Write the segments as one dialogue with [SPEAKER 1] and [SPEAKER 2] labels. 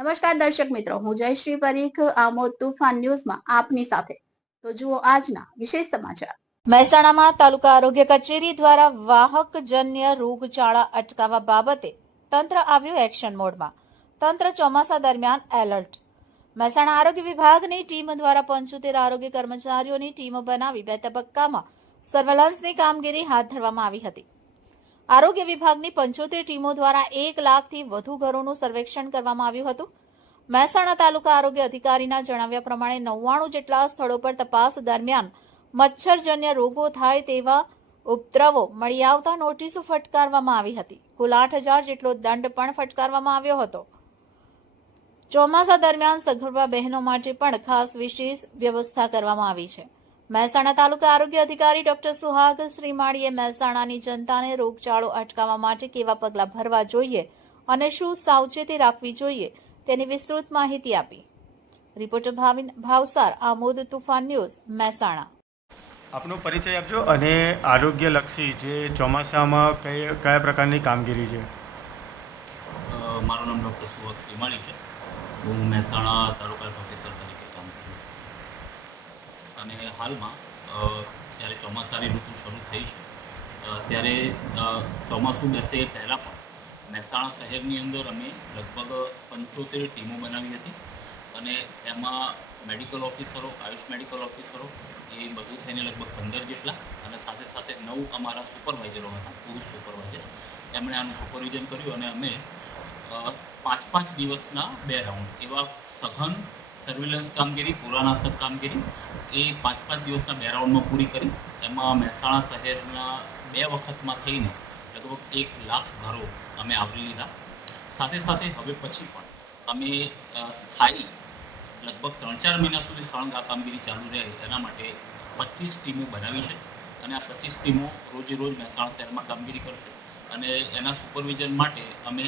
[SPEAKER 1] નમસ્કાર દર્શક મિત્રો હું જયશ્રી પરીખ આમોદ તુફાન ન્યૂઝમાં આપની સાથે તો જુઓ આજના વિશેષ સમાચાર મહેસાણામાં તાલુકા આરોગ્ય કચેરી દ્વારા વાહકજન્ય રોગચાળા અટકાવવા બાબતે તંત્ર આવ્યું એક્શન મોડમાં તંત્ર ચોમાસા દરમિયાન એલર્ટ મહેસાણા આરોગ્ય વિભાગની ટીમ દ્વારા પંચોતેર આરોગ્ય કર્મચારીઓની ટીમ બનાવી બે તબક્કામાં સર્વેલન્સની કામગીરી હાથ ધરવામાં આવી હતી આરોગ્ય વિભાગની પંચોતેર ટીમો દ્વારા એક લાખથી વધુ ઘરોનું સર્વેક્ષણ કરવામાં આવ્યું હતું મહેસાણા તાલુકા આરોગ્ય અધિકારીના જણાવ્યા પ્રમાણે નવ્વાણું જેટલા સ્થળો પર તપાસ દરમિયાન મચ્છરજન્ય રોગો થાય તેવા ઉપદ્રવો મળી આવતા નોટિસો ફટકારવામાં આવી હતી કુલ આઠ હજાર જેટલો દંડ પણ ફટકારવામાં આવ્યો હતો ચોમાસા દરમિયાન સગર્ભા બહેનો માટે પણ ખાસ વિશેષ વ્યવસ્થા કરવામાં આવી છે મહેસાણા તાલુકા આરોગ્ય અધિકારી ડોક્ટર સુહાગ શ્રીમાળીએ મહેસાણાની જનતાને રોગચાળો અટકાવવા માટે કેવા પગલાં ભરવા જોઈએ અને શું સાવચેતી રાખવી જોઈએ તેની વિસ્તૃત માહિતી આપી રિપોર્ટર ભાવિન ભાવસાર આમોદ તુફાન ન્યૂઝ મહેસાણા
[SPEAKER 2] આપનો પરિચય આપજો અને આરોગ્યલક્ષી જે ચોમાસામાં કઈ કયા પ્રકારની કામગીરી છે
[SPEAKER 3] મારું નામ ડૉક્ટર સુહાગ શ્રીમાળી છે હું મહેસાણા તાલુકા ઓફિસર અને હાલમાં જ્યારે ચોમાસાની ઋતુ શરૂ થઈ છે ત્યારે ચોમાસું બેસે એ પહેલાં પણ મહેસાણા શહેરની અંદર અમે લગભગ પંચોતેર ટીમો બનાવી હતી અને એમાં મેડિકલ ઓફિસરો આયુષ મેડિકલ ઓફિસરો એ બધું થઈને લગભગ પંદર જેટલા અને સાથે સાથે નવ અમારા સુપરવાઇઝરો હતા પુરુષ સુપરવાઇઝર એમણે આનું સુપરવિઝન કર્યું અને અમે પાંચ પાંચ દિવસના બે રાઉન્ડ એવા સઘન સર્વેલન્સ કામગીરી પુરાનાશક કામગીરી એ પાંચ પાંચ દિવસના બે રાઉન્ડમાં પૂરી કરી એમાં મહેસાણા શહેરના બે વખતમાં થઈને લગભગ એક લાખ ઘરો અમે આવરી લીધા સાથે સાથે હવે પછી પણ અમે સ્થાયી લગભગ ત્રણ ચાર મહિના સુધી સળંગ કામગીરી ચાલુ રહે એના માટે પચીસ ટીમો બનાવી છે અને આ પચીસ ટીમો રોજે રોજ મહેસાણા શહેરમાં કામગીરી કરશે અને એના સુપરવિઝન માટે અમે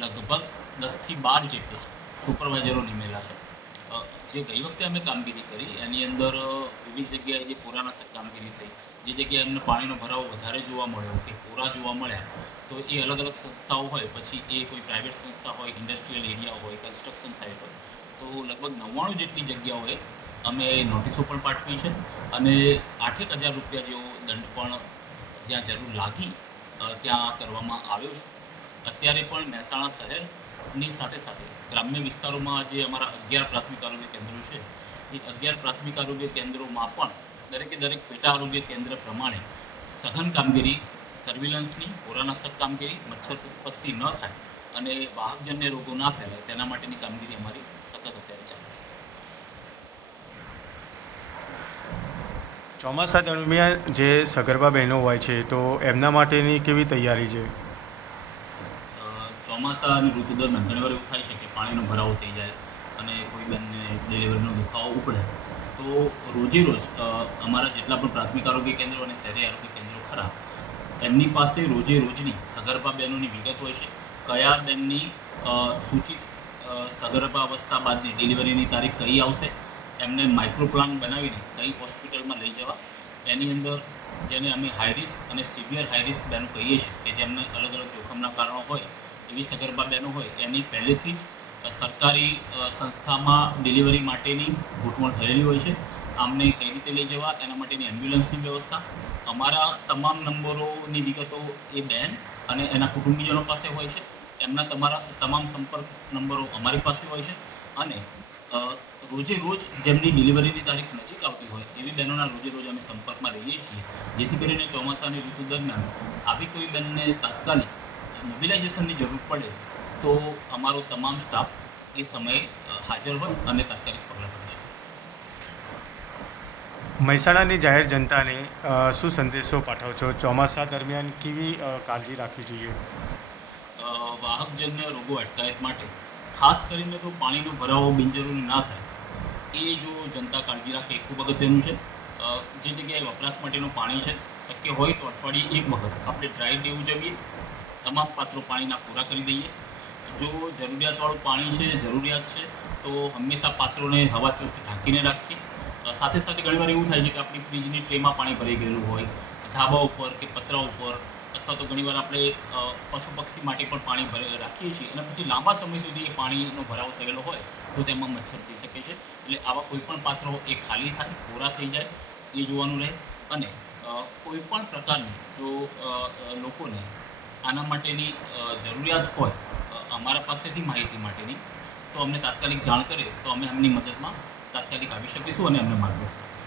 [SPEAKER 3] લગભગ દસથી બાર જેટલા સુપરવાઇઝરો નિમેલા છે જે ગઈ વખતે અમે કામગીરી કરી એની અંદર વિવિધ જગ્યાએ જે પુરાનાશક કામગીરી થઈ જે જગ્યાએ અમને પાણીનો ભરાવો વધારે જોવા મળ્યો કે પૂરા જોવા મળ્યા તો એ અલગ અલગ સંસ્થાઓ હોય પછી એ કોઈ પ્રાઇવેટ સંસ્થા હોય ઇન્ડસ્ટ્રીયલ એરિયા હોય કન્સ્ટ્રક્શન સાઇટ હોય તો લગભગ નવ્વાણું જેટલી જગ્યાઓએ અમે નોટિસો પણ પાઠવી છે અને આઠેક હજાર રૂપિયા જેવો દંડ પણ જ્યાં જરૂર લાગી ત્યાં કરવામાં આવ્યો છે અત્યારે પણ મહેસાણા શહેર ની સાથે સાથે ગ્રામ્ય વિસ્તારોમાં જે અમારા અગિયાર પ્રાથમિક આરોગ્ય કેન્દ્રો છે એ અગિયાર પ્રાથમિક આરોગ્ય કેન્દ્રોમાં પણ દરેકે દરેક પેટા આરોગ્ય કેન્દ્ર પ્રમાણે સઘન કામગીરી સર્વિલન્સની પોરાનાશક કામગીરી મચ્છર ઉત્પત્તિ ન થાય અને વાહકજન્ય રોગો ના ફેલાય તેના માટેની કામગીરી અમારી સતત અત્યારે ચાલુ છે
[SPEAKER 2] ચોમાસા દરમિયાન જે સગર્ભા બહેનો હોય છે તો એમના માટેની કેવી તૈયારી છે
[SPEAKER 3] ચોમાસાની ઋતુ દરમિયાન ઘણી વાર એવું થાય છે કે પાણીનો ભરાવો થઈ જાય અને કોઈ બેનને ડિલિવરીનો દુખાવો ઉપડે તો રોજે રોજ અમારા જેટલા પણ પ્રાથમિક આરોગ્ય કેન્દ્રો અને શહેરી આરોગ્ય કેન્દ્રો ખરા એમની પાસે રોજે રોજની સગર્ભા બહેનોની વિગત હોય છે કયા બેનની સૂચિત સગર્ભા અવસ્થા બાદની ડિલિવરીની તારીખ કઈ આવશે એમને માઇક્રો પ્લાન બનાવીને કઈ હોસ્પિટલમાં લઈ જવા એની અંદર જેને અમે હાઈ રિસ્ક અને સિવિયર હાઈ રિસ્ક બેનો કહીએ છીએ કે જેમને અલગ અલગ જોખમના કારણો હોય એવી સગર્ભા બહેનો હોય એની પહેલેથી જ સરકારી સંસ્થામાં ડિલિવરી માટેની ગોઠવણ થયેલી હોય છે આમને કઈ રીતે લઈ જવા એના માટેની એમ્બ્યુલન્સની વ્યવસ્થા અમારા તમામ નંબરોની વિગતો એ બહેન અને એના કુટુંબીજનો પાસે હોય છે એમના તમારા તમામ સંપર્ક નંબરો અમારી પાસે હોય છે અને રોજે રોજ જેમની ડિલિવરીની તારીખ નજીક આવતી હોય એવી બહેનોના રોજે રોજ અમે સંપર્કમાં રહીએ છીએ જેથી કરીને ચોમાસાની ઋતુ દરમિયાન આવી કોઈ બહેનને તાત્કાલિક મોબિલાઇઝેશનની જરૂર પડે તો અમારો તમામ સ્ટાફ એ સમયે હાજર હોય અને તાત્કાલિક પગલાં ભરી શકે
[SPEAKER 2] મહેસાણાની જાહેર જનતાને શું સંદેશો પાઠવો છો ચોમાસા દરમિયાન કેવી કાળજી રાખવી જોઈએ
[SPEAKER 3] વાહકજન્ય રોગો અટકાયત માટે ખાસ કરીને તો પાણીનો ભરાવો બિનજરૂરી ના થાય એ જો જનતા કાળજી રાખે એ ખૂબ અગત્યનું છે જે જગ્યાએ વપરાશ માટેનું પાણી છે શક્ય હોય તો અઠવાડિયે એક વખત આપણે ડ્રાય ડે ઉજવીએ તમામ પાત્રો પાણીના પૂરા કરી દઈએ જો જરૂરિયાતવાળું પાણી છે જરૂરિયાત છે તો હંમેશા પાત્રોને હવાચુસ્ત ઢાંકીને રાખીએ સાથે સાથે ઘણીવાર એવું થાય છે કે આપણી ફ્રીજની ટ્રેમાં પાણી ભરી ગયેલું હોય ધાબા ઉપર કે પતરા ઉપર અથવા તો ઘણીવાર આપણે પશુ પક્ષી માટે પણ પાણી ભરે રાખીએ છીએ અને પછી લાંબા સમય સુધી એ પાણીનો ભરાવ થયેલો હોય તો તેમાં મચ્છર થઈ શકે છે એટલે આવા કોઈપણ પાત્રો એ ખાલી થાય પૂરા થઈ જાય એ જોવાનું રહે અને કોઈપણ પ્રકારની જો લોકોને આના માટેની જરૂરિયાત હોય અમારા પાસેથી માહિતી માટેની તો અમને તાત્કાલિક જાણ કરે તો અમે એમની મદદમાં તાત્કાલિક આવી શકીશું અને અમને માર્ગદર્શન આપીશું